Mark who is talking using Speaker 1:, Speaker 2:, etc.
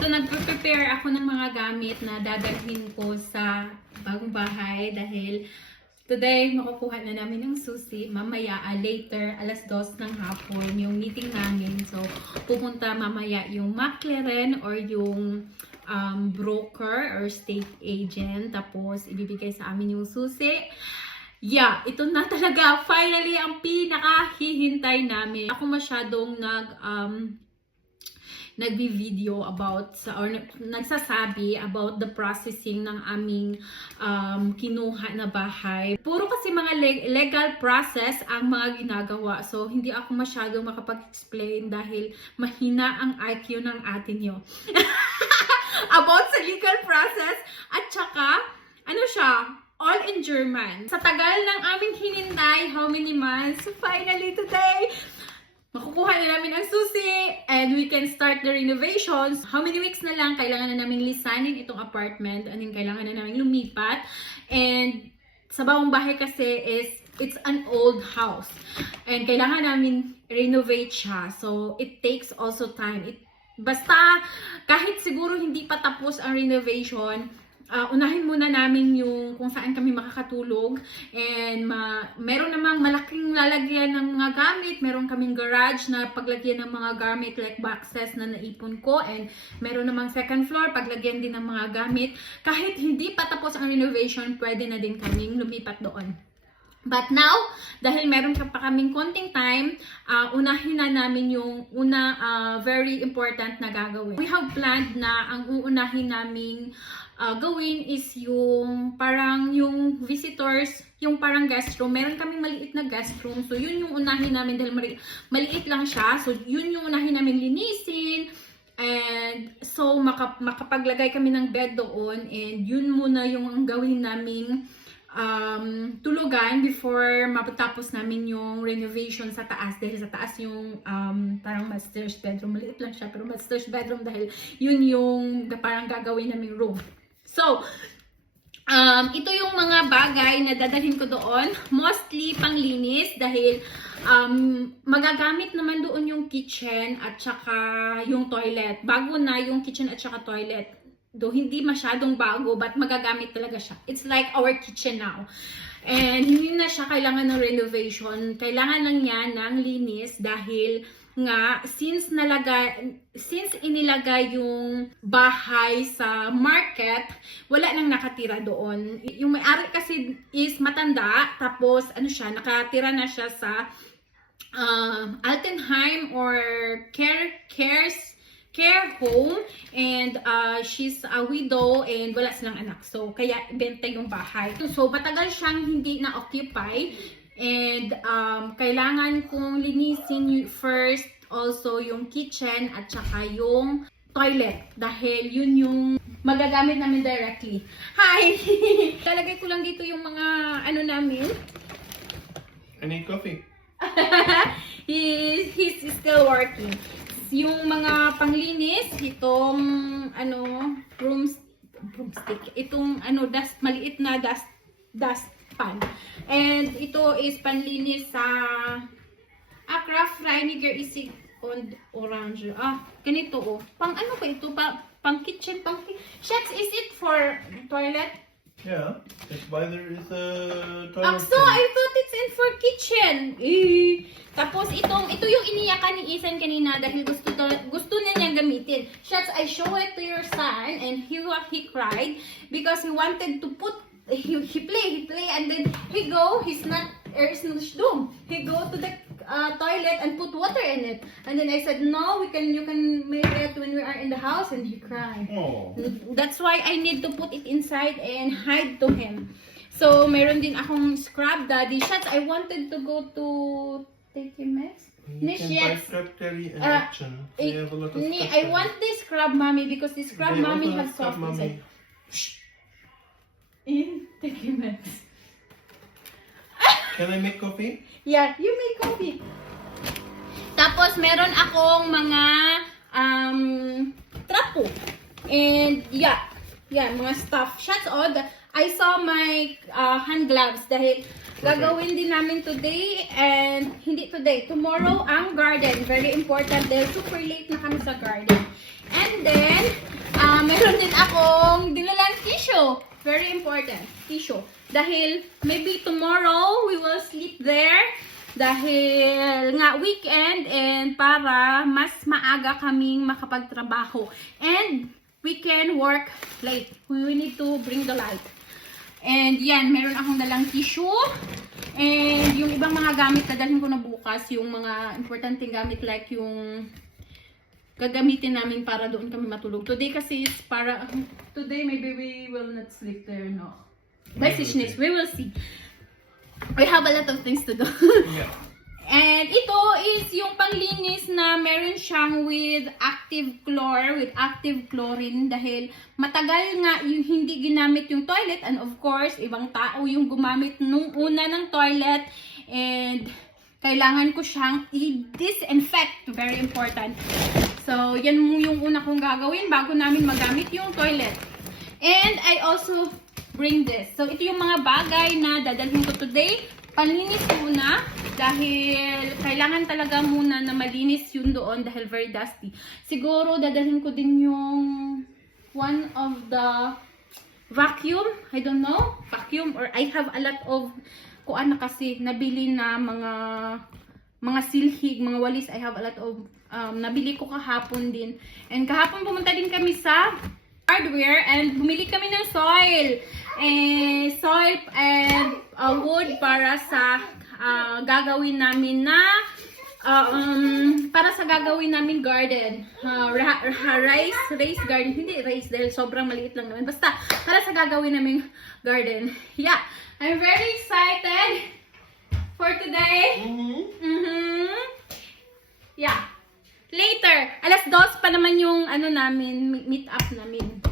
Speaker 1: So, nagpe-prepare ako ng mga gamit na dadalhin ko sa bagong bahay dahil today, makukuha na namin ng susi. Mamaya, ah, later, alas dos ng hapon, yung meeting namin. So, pupunta mamaya yung McLaren or yung um, broker or state agent. Tapos, ibibigay sa amin yung susi. Yeah, ito na talaga. Finally, ang pinakahihintay namin. Ako masyadong nag, um, nagbi-video about sa or nag- nagsasabi about the processing ng aming um, kinuha na bahay. Puro kasi mga leg- legal process ang mga ginagawa. So, hindi ako masyadong makapag-explain dahil mahina ang IQ ng atin nyo. about sa legal process at saka, ano siya, all in German. Sa tagal ng aming hinintay, how many months? Finally today, makukuha na namin ang susi and we can start the renovations. How many weeks na lang kailangan na namin lisanin itong apartment and then kailangan na namin lumipat. And sa bawang bahay kasi is it's an old house. And kailangan namin renovate siya. So it takes also time. It, basta kahit siguro hindi pa tapos ang renovation, ah, unahin muna namin yung kung saan kami makakatulog. And ma meron namang malaking lalagyan ng mga gamit. Meron kaming garage na paglagyan ng mga gamit like boxes na naipon ko. And meron namang second floor paglagyan din ng mga gamit. Kahit hindi pa tapos ang renovation pwede na din kaming lumipat doon. But now, dahil meron ka pa kaming konting time, ah, unahin na namin yung una ah, very important na gagawin. We have planned na ang uunahin naming ah, gawin is yung parang yung visitors, yung parang guest room. Meron kaming maliit na guest room. So, yun yung unahin namin dahil mali- maliit lang siya. So, yun yung unahin namin linisin. And so, maka, makapaglagay kami ng bed doon. And yun muna yung gawin naming um, tulugan before matapos namin yung renovation sa taas dahil sa taas yung um, parang master's bedroom maliit lang siya pero master's bedroom dahil yun yung parang gagawin naming room so um, ito yung mga bagay na dadalhin ko doon mostly panglinis dahil um, magagamit naman doon yung kitchen at saka yung toilet bago na yung kitchen at saka toilet do hindi masyadong bago but magagamit talaga siya. It's like our kitchen now. And hindi na siya kailangan ng renovation. Kailangan lang yan ng linis dahil nga since nalagay since inilagay yung bahay sa market, wala nang nakatira doon. Yung may-ari kasi is matanda tapos ano siya, nakatira na siya sa um, Altenheim or care cares care home and uh, she's a widow and wala silang anak. So, kaya benta yung bahay. So, matagal siyang hindi na-occupy and um, kailangan kong linisin first also yung kitchen at saka yung toilet dahil yun yung magagamit namin directly. Hi! Talagay ko lang dito yung mga ano namin.
Speaker 2: I need coffee.
Speaker 1: he, he's still working. Yung mga panglinis, itong ano, brooms, broomstick, itong ano, dust, maliit na dust, dust pan. And ito is panlinis sa ah, craft Reiniger isig on orange. Ah, ganito oh. Pang ano ba ito? Pa, pang kitchen, pang Shucks, is it for toilet?
Speaker 2: Yeah, that's why there is a toilet.
Speaker 1: so I thought it's in for kitchen. Eh. Tapos itong ito yung iniyakan ni Ethan kanina dahil gusto to, gusto niya niyang gamitin. Shots, I show it to your son and he he cried because he wanted to put he, he play he play and then he go he's not er is not doom. He go to the uh, toilet and put water in it. And then I said, "No, we can you can make it when we are in the house." And he cried.
Speaker 2: Oh,
Speaker 1: That's why I need to put it inside and hide to him. So, meron din akong scrub daddy shots. I wanted to go to take him next.
Speaker 2: you
Speaker 1: Ni
Speaker 2: can buy
Speaker 1: Shex.
Speaker 2: scrub terry in
Speaker 1: Uh,
Speaker 2: action. They have a lot of
Speaker 1: Ni,
Speaker 2: scrub
Speaker 1: I want this scrub mommy because this scrub
Speaker 2: They
Speaker 1: mommy has soft
Speaker 2: mommy.
Speaker 1: inside. In take him next.
Speaker 2: Can I make coffee?
Speaker 1: Yeah, you make coffee. Tapos, meron akong mga um, trapo. And, yeah. Yeah, mga stuff. Shots all. The, I saw my uh, hand gloves dahil gagawin din namin today and hindi today. Tomorrow, ang garden. Very important dahil super late na kami sa garden. And then, akong dinalang tissue. Very important. Tissue. Dahil maybe tomorrow we will sleep there. Dahil nga weekend and para mas maaga kaming makapagtrabaho. And we can work late. We need to bring the light. And yan, meron akong dalang tissue. And yung ibang mga gamit na dalhin ko na bukas, yung mga importanteng gamit like yung gagamitin namin para doon kami matulog. Today kasi is para, today maybe we will not sleep there, no? By Sishness, we will see. We have a lot of things to do.
Speaker 2: Yeah.
Speaker 1: And ito is yung panglinis na meron siyang with active chlor, with active chlorine dahil matagal nga yung hindi ginamit yung toilet and of course, ibang tao yung gumamit nung una ng toilet and kailangan ko siyang i-disinfect. Very important. So, yan yung una kong gagawin bago namin magamit yung toilet. And I also bring this. So, ito yung mga bagay na dadalhin ko today. Panlinis muna dahil kailangan talaga muna na malinis yun doon dahil very dusty. Siguro dadalhin ko din yung one of the vacuum. I don't know. Vacuum or I have a lot of kuan na kasi nabili na mga mga silhig, mga walis. I have a lot of um, nabili ko kahapon din. And kahapon pumunta din kami sa hardware and bumili kami ng soil. Eh, soil and uh, wood para sa uh, gagawin namin na uh, um, para sa gagawin namin garden. Uh, ra- ra- rice, raised garden. Hindi raised dahil sobrang maliit lang naman. Basta para sa gagawin namin garden. Yeah, I'm very excited for today.
Speaker 2: Mm-hmm.
Speaker 1: Mhm. Yeah. Later, alas dos pa naman yung ano namin, meet up namin.